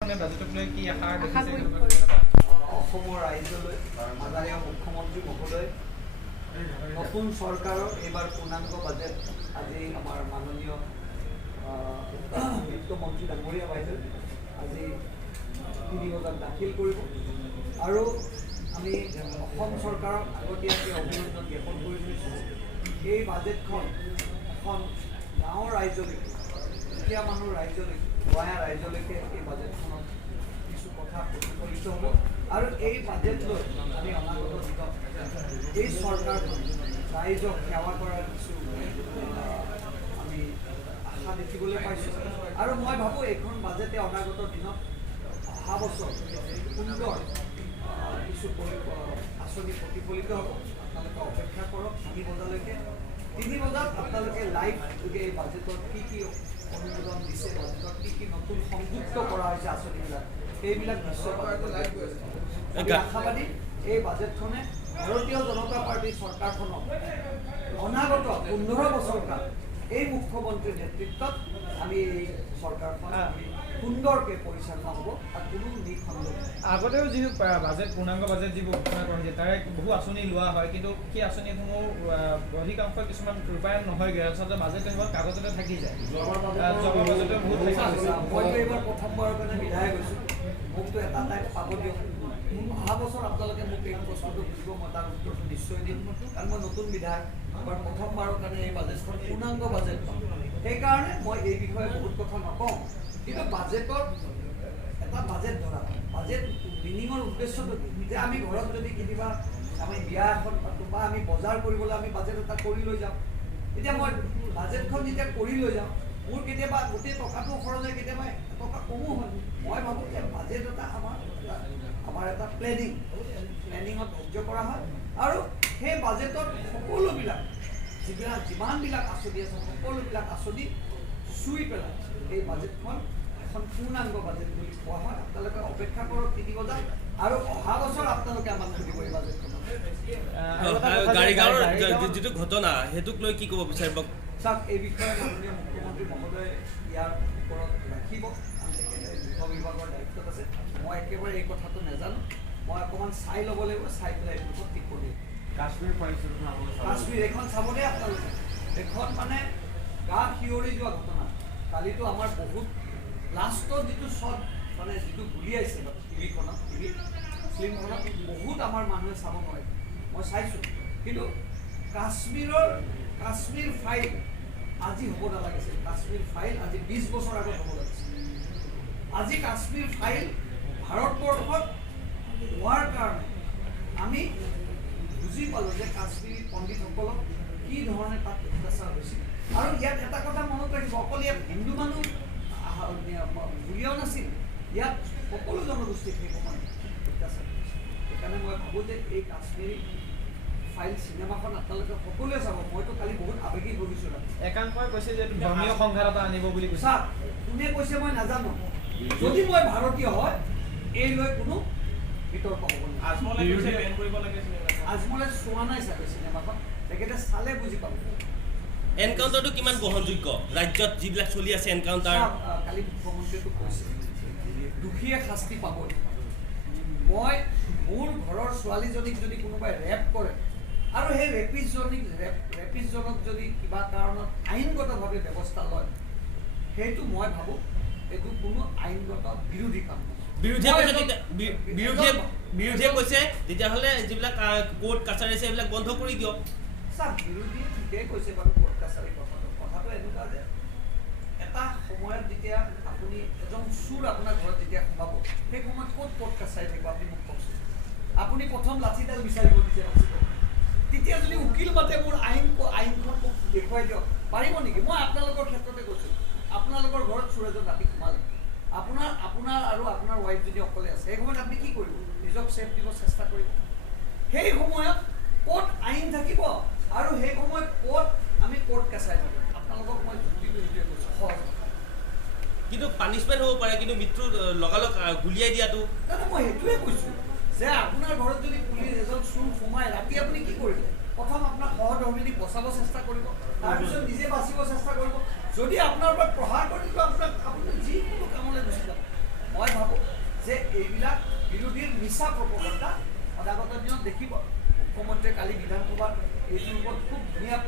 অসমৰ ৰাইজলৈ মাননীয় মুখ্যমন্ত্ৰী মহোদয় নতুন চৰকাৰৰ এইবাৰ পূৰ্ণাংগ বাজেট আজি আমাৰ মাননীয় বিত্তমন্ত্ৰী ডাঙৰীয়া বাইদেউ আজি 3 বজাত দাখিল কৰিব আৰু আমি অসম চৰকাৰক আগতীয়াকৈ অভিনন্দন জ্ঞাপন কৰি থৈছোঁ। এই বাজেটখন এখন গাঁৱৰ ৰাইজলৈকে দুখীয়া মানুহ ৰাইজলৈকে গঞা ৰাইজলৈকে এই বাজেটখনত কিছু কথা প্ৰতিফলিত হ'ব আৰু এই বাজেট লৈ আমি অনাগত দিনত এই চৰকাৰখন ৰাইজক সেৱা কৰাৰ কিছু আমি আশা দেখিবলৈ পাইছোঁ আৰু মই ভাবোঁ এইখন বাজেটে অনাগত দিনত অহা বছৰ সুন্দৰ কিছু আঁচনি প্ৰতিফলিত হ'ব। আপোনালোকে অপেক্ষা কৰক 3 বজালৈকে। 3 বজাত আপোনালোকে লাইভ যোগে এই বাজেটত কি অনুমোদন দিছে, বাজেটত কি নতুন সংযুক্ত কৰা হৈছে আঁচনিবিলাক এইবিলাক নিশ্চয় আমি আশাবাদী এই বাজেটখনে ভাৰতীয় জনতা পাৰ্টীৰ চৰকাৰখনক অনাগত 15 বছৰকাল এই মুখ্যমন্ত্ৰীৰ নেতৃত্বত আমি এই চৰকাৰখন সুন্দৰকৈ পৰিচালনা হ'ব আৰু কোনো নিখণ্ডন। আগতেও যি বাজেট পূৰ্ণাংগ বাজেট যিবোৰ ঘোষণা কৰা হৈছে তাৰে বহু আঁচনি লোৱা হয়, কিন্তু সেই আঁচনিসমূহ অধিকাংশ কিছুমান ৰূপায়ণ নহয়গৈ, আচলতে বাজেট কেৱল কাগজতে থাকি যায়। বাজেটে বহুত মইতো এইবাৰ প্ৰথমবাৰৰ কাৰণে বিধায়ক হৈছোঁ, মোকতো এটা টাইম পাব দিয়ক। অহা বছৰ আপোনালোকে মোক এই প্ৰশ্নটো সুধিব, মই তাৰ উত্তৰটো নিশ্চয় দিম, কাৰণ মই নতুন বিধায়ক। এবাৰ প্ৰথমবাৰৰ কাৰণে এই বাজেটখন পূৰ্ণাংগ বাজেট পাম, সেইকাৰণে মই এই বিষয়ে বহুত কথা নকওঁ। কিন্তু বাজেটত এটা বাজেট ধৰা বাজেট মিনিঙৰ উদ্দেশ্যটো যে আমি ঘৰত যদি কেতিয়াবা আমি বিয়া এখন পাতোঁ বা আমি বজাৰ কৰিবলৈ আমি বাজেট এটা কৰি লৈ যাওঁ, এতিয়া মই বাজেটখন যেতিয়া কৰি লৈ যাওঁ মোৰ কেতিয়াবা গোটেই টকাটো খৰচ হয়, কেতিয়াবা টকা কমো হয়। মই ভাবোঁ যে বাজেট এটা আমাৰ এটা প্লেনিঙত ধাৰ্য কৰা হয় আৰু সেই বাজেটত সকলোবিলাক যিমানবিলাক আঁচনি আছে সকলোবিলাক আঁচনি চুই পেলাই এই বাজেটখন এখন পূৰ্ণাংগ বাজেট বুলি কোৱা হয়। আপোনালোকে অপেক্ষা কৰক 3 বজাত আৰু অহা বছৰ আপোনালোকে আমাক সুধিব এই বাজেটখনত। যিটো ঘটনা সেইটোক লৈ কি ক'ব বিচাৰিব? চাওক, এই বিষয়ে মাননীয় মুখ্যমন্ত্ৰী মহোদয়ে ইয়াৰ ওপৰত ৰাখিব, গৃহ বিভাগৰ দায়িত্বত আছে। মই একেবাৰে এই কথাটো নাজানো, মই অকণমান চাই ল'ব লাগিব, চাই পেলাই এইটোৰ ওপৰত টিপ্পনী। কাশ্মীৰ এইখন চাব দেই আপোনালোকে, এইখন মানে গা শিয়ৰি যোৱা ঘটনা। কালিতো আমাৰ বহুত লাষ্টত যিটো শ্বট মানে যিটো গুলিয়াইছে টিভিখনত ফিল্মখনত বহুত আমাৰ মানুহে চাব নোৱাৰে, মই চাইছোঁ। কিন্তু কাশ্মীৰ ফাইল আজি হ'ব নালাগিছিল, কাশ্মীৰ ফাইল আজি 20 বছৰ আগত হ'ব লাগিছিল। আজি কাশ্মীৰ ফাইল ভাৰতবৰ্ষত হোৱাৰ কাৰণে আমি বুজি পালোঁ যে কাশ্মীৰী পণ্ডিতসকলক কি ধৰণে তাত অত্যাচাৰ হৈছিল। আৰু ইয়াত এটা কথা মনত ৰাখিব, অকল ইয়াত হিন্দু মানুহ বুলিয়াও নাছিল, ইয়াত সকলো জনগোষ্ঠীক সেই সময়ত অত্যাচাৰ কৰিছিল। সেইকাৰণে মই ভাবোঁ যে এই কাশ্মীৰী ফাইল চিনেমাখন আপোনালোকে সকলোৱে চাব। মইতো কালি বহুত আৱেগিক হৈ গৈছোঁ। একাংশই কৈছে যে ধৰ্মীয় সংঘাততা আনিব বুলি কৈছে। চাওক, কোনে কৈছে মই নাজানো, যদি মই ভাৰতীয় হয় এই লৈ কোনো বিতৰ্ক হ'ব নোৱাৰে। আজমলে চোৱা নাই চাগে চিনেমাখন, তেখেতে চালে বুজি পাব। এনকাউণ্টাৰটো কিমান গ্ৰহণযোগ্য ৰাজ্যত যিবিলাক চলি আছে এনকাউণ্টাৰ? কালি মুখ্যমন্ত্ৰীয়েতো কৈছে দোষীয়ে শাস্তি পাবই। মই মোৰ ঘৰৰ ছোৱালীজনীক যদি কোনোবাই ৰেপ কৰে আৰু সেই ৰেপিষ্টজনক যদি কিবা কাৰণত আইনগতভাৱে ব্যৱস্থা লয়, সেইটো মই ভাবোঁ এইটো কোনো আইনগত বিৰোধী কাম নহয়। বিৰোধীয়ে কৈছে তেতিয়াহ'লে যিবিলাক কোৰ্ট কাছাৰী আছে এইবিলাক বন্ধ কৰি দিয়ক। চাওক, বিৰোধীয়ে ঠিকেই কৈছে বাৰু কোৰ্ট কাছাৰী কথাটো এনেকুৱা যে এটা সময়ত যেতিয়া আপুনি এজন চোৰ আপোনাৰ ঘৰত যেতিয়া সোমাব, সেই সময়ত ক'ত কোৰ্ট কাছাৰী থাকিব আপুনি মোক কওকচোন। আপুনি প্ৰথম লাঠিডাল বিচাৰিব নিজে বাচিব, তেতিয়া যদি উকিল মাতে মোৰ আইনখন মোক দেখুৱাই দিয়ক, পাৰিব নেকি? মই আপোনালোকৰ ক্ষেত্ৰতে কৈছোঁ, আপোনালোকৰ ঘৰত চোৰ এজন ৰাতি সোমালে, আপোনাৰ আৰু আপোনাৰ ৱাইফ যদি অকলে আছে, সেই সময়ত আপুনি কি কৰিব? নিজক ছেফ দিব চেষ্টা কৰিব। সেই সময়ত ক'ত আইন থাকিব আৰু সেই সময়ত ক'ত আমি কোৰ্ট কাছাৰী থাকিম? আপোনালোকক মই যুক্তিটো সেইটোৱে কৈছোঁ, সহজ। কিন্তু পানিছমেণ্ট হ'ব পাৰে, কিন্তু মৃত্যু লগালগ গুলিয়াই দিয়াটো দাদা মই সেইটোৱে কৈছোঁ যে আপোনাৰ ঘৰত যদি পুলিচ এজন চোৰ সোমাই ৰাতি আপুনি কি কৰিব? প্ৰথম আপোনাৰ সহধৰ্মিনীক বচাব চেষ্টা কৰিব, তাৰপিছত নিজে বাচিব চেষ্টা কৰিব। যদি আপোনাৰ ওপৰত প্ৰহাৰ কৰি দিলোঁ আপুনি যিকোনো কামলৈ গুচি যাব। মই ভাবোঁ এইবিলাক বিৰোধীৰ মিছা প্ৰপগণ্ডা। অনাগত দিনত দেখিব মুখ্যমন্ত্ৰীয়ে কালি বিধানসভাত এইটোৰ ওপৰত খুব ধুনীয়া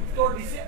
উত্তৰ দিছে।